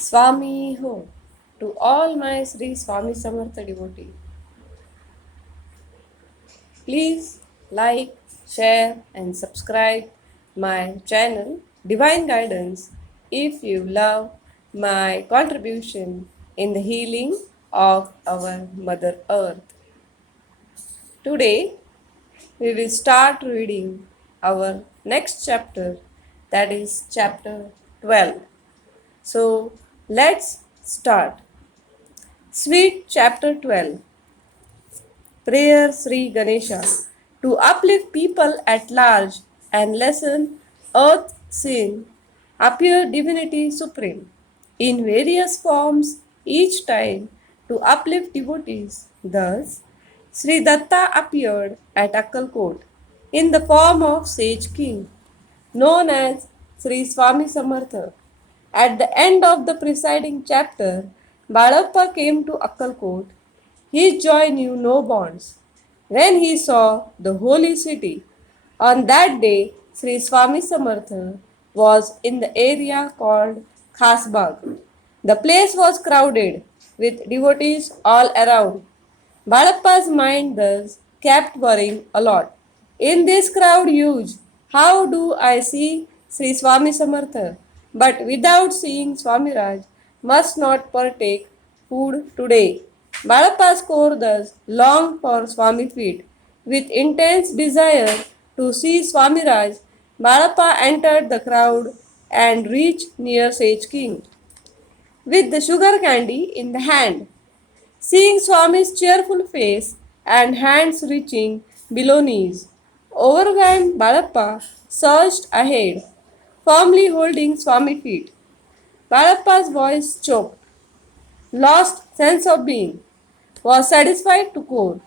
Swami Ho, to all my Shri Swami Samartha devotee. Please like, share and subscribe my channel Divine Guidance if you love my contribution in the healing of our Mother Earth. Today we will start reading our next chapter, that is chapter 12. So let's start. Sweet chapter 12. Prayer Sri Ganesha, to uplift people at large and lessen earth sin, appear Divinity Supreme in various forms each time to uplift devotees. Thus, Sri Datta appeared at Akkalkot in the form of Sage King, known as Sri Swami Samartha. At the end of the preceding chapter, Balappa came to Akkalkot. His joy knew no bounds when he saw the holy city. On that day, Sri Swami Samartha was in the area called Khasbagh. The place was crowded with devotees all around. Balappa's mind thus kept worrying a lot. In this crowd huge, how do I see Sri Swami Samartha? But without seeing Swami Raj, must not partake food today. Balappa's core thus longed for Swami feet. With intense desire to see Swami Raj, Balappa entered the crowd and reached near Sage King with the sugar candy in the hand. Seeing Swami's cheerful face and hands reaching below knees, overwhelmed Balappa surged ahead, firmly holding Swami's feet. Balappa's voice choked, lost sense of being, was satisfied to core.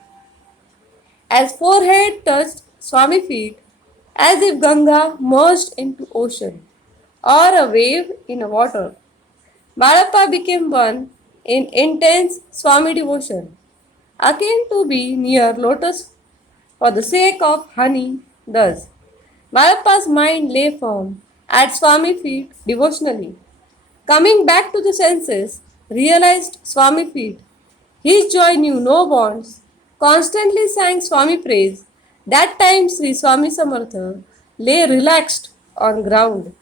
As forehead touched Swami's feet, as if Ganga merged into ocean, or a wave in a water, Balappa became one in intense Swami devotion, akin to be near lotus for the sake of honey. Thus, Balappa's mind lay firm at Swami feet devotionally. Coming back to the senses, realized Swami feet. His joy knew no bounds, constantly sang Swami praise. That time Sri Swami Samartha lay relaxed on ground,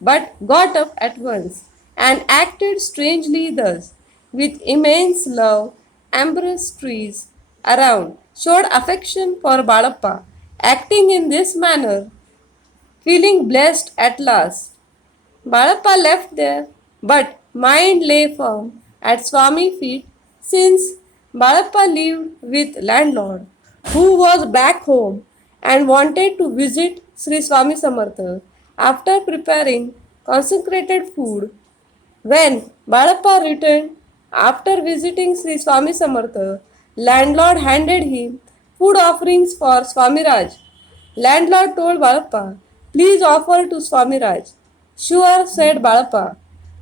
but got up at once and acted strangely thus. With immense love, embraced trees around, showed affection for Balappa. Acting in this manner, feeling blessed at last, Balappa left there, but mind lay firm at Swami feet since Balappa lived with landlord who was back home and wanted to visit Sri Swami Samartha after preparing consecrated food. When Balappa returned after visiting Sri Swami Samartha, landlord handed him food offerings for Swami Raj. Landlord told Balappa, please offer to Swami Raj. Sure, said Balappa.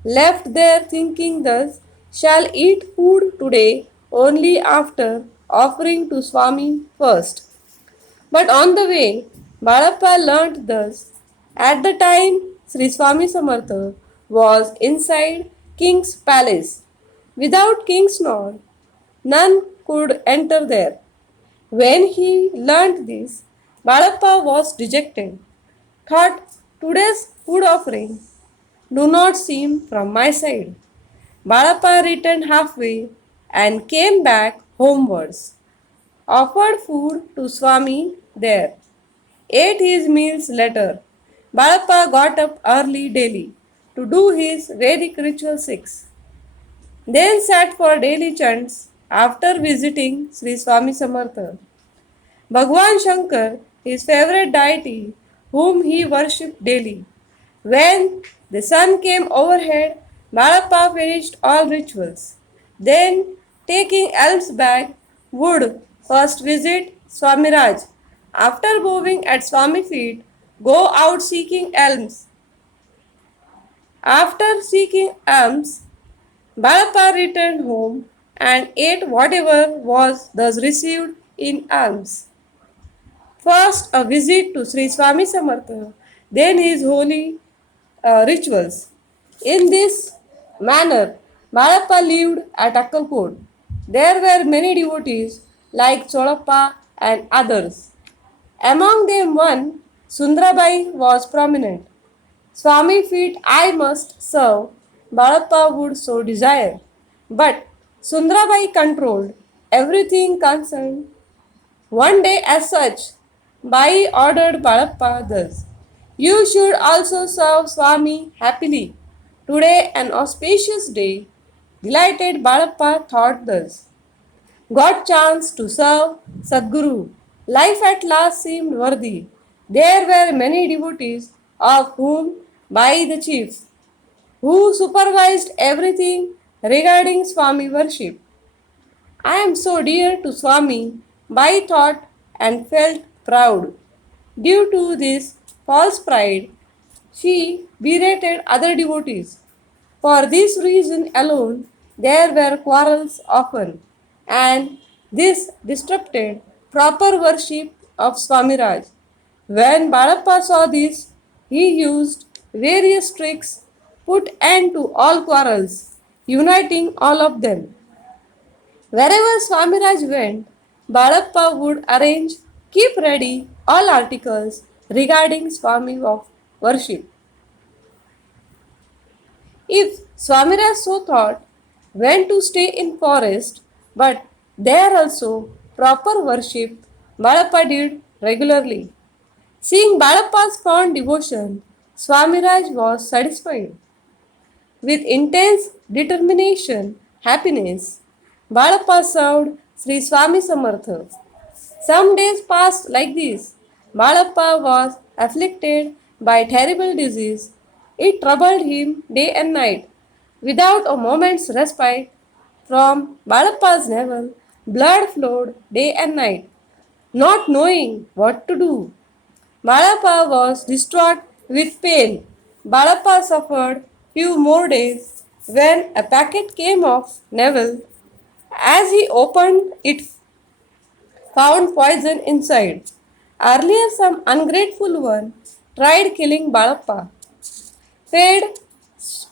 Left there thinking thus, shall eat food today only after offering to Swami first. But on the way, Balappa learnt thus. At the time, Sri Swami Samartha was inside King's palace. Without King's nod, none could enter there. When he learnt this, Balappa was dejected. Thought, today's food offering do not seem from my side. Balappa returned halfway and came back homewards. Offered food to Swami there. Ate his meals later. Balappa got up early daily to do his Vedic ritual 6. Then sat for daily chants after visiting Sri Swami Samartha. Bhagwan Shankar, his favorite deity, whom he worshipped daily. When the sun came overhead, Balappa finished all rituals. Then, taking alms bag, would first visit Swami Raj. After bowing at Swami feet, go out seeking alms. After seeking alms, Balappa returned home and ate whatever was thus received in alms. First, a visit to Sri Swami Samartha, then his holy rituals. In this manner, Balappa lived at Akkalkot. There were many devotees like Cholappa and others. Among them one, Sundrabai was prominent. Swami feet I must serve, Balappa would so desire. But Sundrabai controlled everything concerned. One day as such, Bai ordered Balappa thus, "You should also serve Swami happily. Today an auspicious day." Delighted Balappa thought thus, got chance to serve Sadguru. Life at last seemed worthy. There were many devotees, of whom Bai the chief, who supervised everything regarding Swami worship. I am so dear to Swami, Bai thought and felt proud. Due to this false pride, she berated other devotees. For this reason alone, there were quarrels often, and this disrupted proper worship of Swami Raj. When Balappa saw this, he used various tricks, put end to all quarrels, uniting all of them. Wherever Swamiraj went, Balappa would arrange, keep ready all articles regarding Swami of worship. If Swamiraj so thought, when to stay in forest, but there also proper worship Balappa did regularly. Seeing Balappa's fond devotion, Swamiraj was satisfied. With intense determination, happiness, Balappa served Sri Swami Samartha. Some days passed like this. Balappa was afflicted by terrible disease. It troubled him day and night. Without a moment's respite, from Balappa's navel, blood flowed day and night. Not knowing what to do, Balappa was distraught with pain. Balappa suffered few more days when a packet came off Neville. As he opened it, found poison inside. Earlier, some ungrateful one tried killing Balappa, fed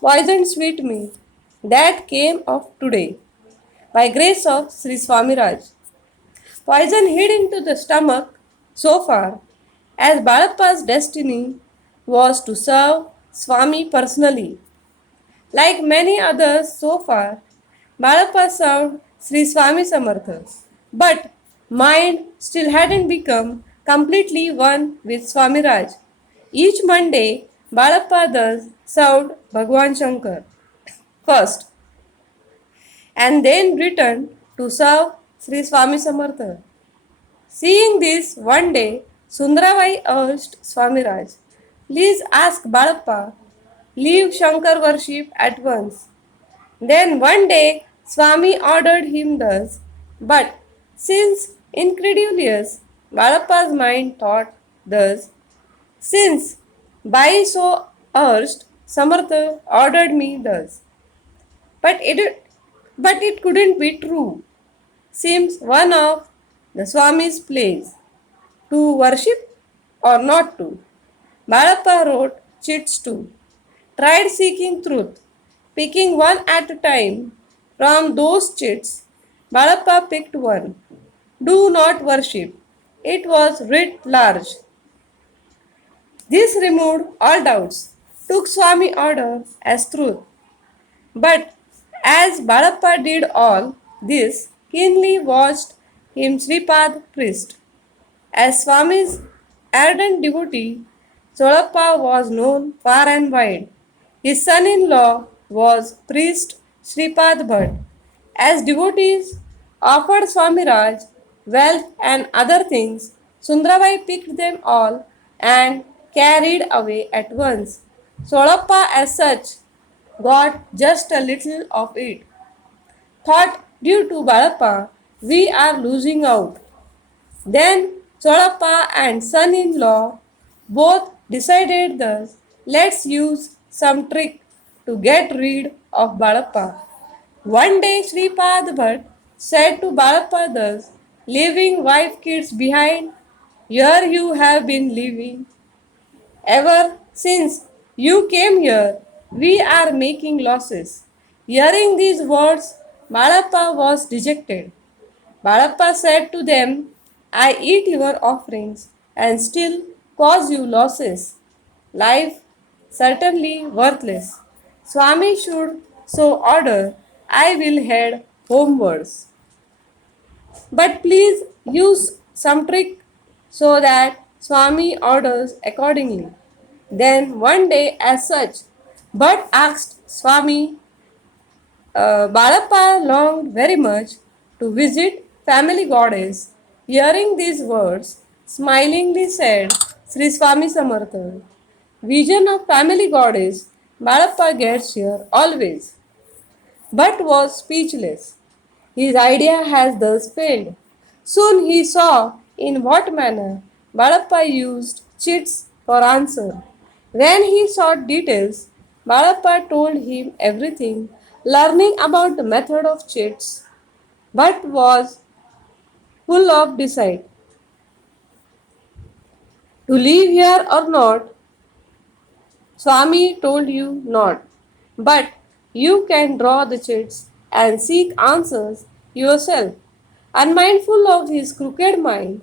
poisoned sweet meat that came off today by grace of Sri Swami Raj. Poison hid into the stomach so far, as Balappa's destiny was to serve Swami personally. Like many others so far, Balappa served Sri Swami Samartha, but mind still hadn't become completely one with Swami Raj. Each Monday, Balappa thus served Bhagwan Shankar first and then returned to serve Sri Swami Samartha. Seeing this, one day Sundrabai urged Swami Raj, "Please ask Balappa, leave Shankar worship at once." Then one day Swami ordered him thus, but since incredulous, Balappa's mind thought thus, since by so urged, Samartha ordered me thus. But it couldn't be true. Seems one of the Swami's plays. To worship or not to? Balappa wrote chits too. Tried seeking truth, picking one at a time. From those chits, Balappa picked one. Do not worship. It was writ large. This removed all doubts, took Swami order as truth. But as Balappa did all this, keenly watched him Sripad priest. As Swami's ardent devotee, Solappa was known far and wide. His son-in-law was priest Sripad Bhatt. As devotees offered Swami Raj wealth and other things, Sundrabai picked them all and carried away at once. Solappa, as such, got just a little of it. Thought due to Balappa, we are losing out. Then Solappa and son-in-law both decided thus, let's use some trick to get rid of Balappa. One day Sripad Bhatt said to Balappa thus, leaving wife kids behind, here you have been living. Ever since you came here, we are making losses. Hearing these words, Balappa was dejected. Balappa said to them, I eat your offerings and still cause you losses. Life certainly worthless. Swami should so order, I will head homewards. But please use some trick so that Swami orders accordingly. Then one day, as such, but asked Swami, Balappa longed very much to visit family goddess. Hearing these words, smilingly said Sri Swami Samartha, vision of family goddess, Balappa gets here always, but was speechless. His idea has thus failed. Soon he saw in what manner Balappa used cheats for answer. When he sought details, Balappa told him everything, learning about the method of cheats, but was full of deceit. To leave here or not, Swami told you not, but you can draw the chits and seek answers yourself. Unmindful of his crooked mind,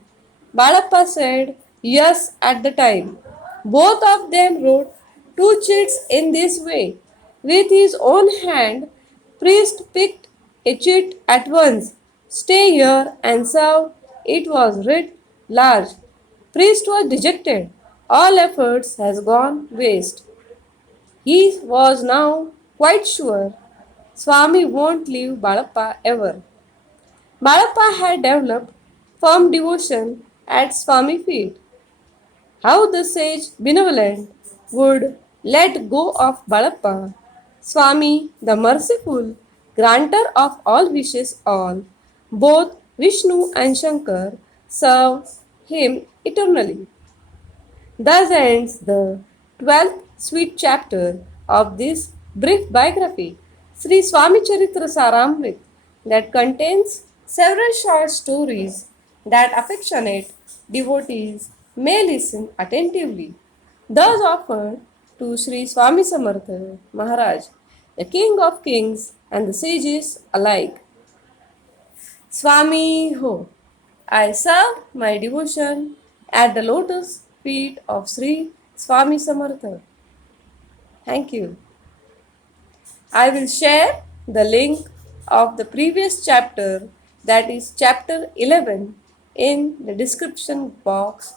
Balappa said yes at the time. Both of them wrote two chits in this way. With his own hand, priest picked a chit at once. Stay here and serve. It was writ large. Priest was dejected. All efforts has gone waste. He was now quite sure Swami won't leave Balappa ever. Balappa had developed firm devotion at Swami's feet. How the sage benevolent would let go of Balappa. Swami, the merciful, granter of all wishes all, both Vishnu and Shankar serve him eternally. Thus ends the 12th sweet chapter of this brief biography, Sri Swami Charitra Saar-Amrut, that contains several short stories that affectionate devotees may listen attentively. Thus offered to Shri Swami Samartha Maharaj, the King of Kings and the sages alike. Swami Ho. I serve my devotion at the lotus feet of Sri Swami Samartha. Thank you. I will share the link of the previous chapter, that is chapter 11, in the description box.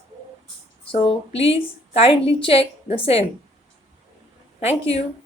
So please kindly check the same. Thank you.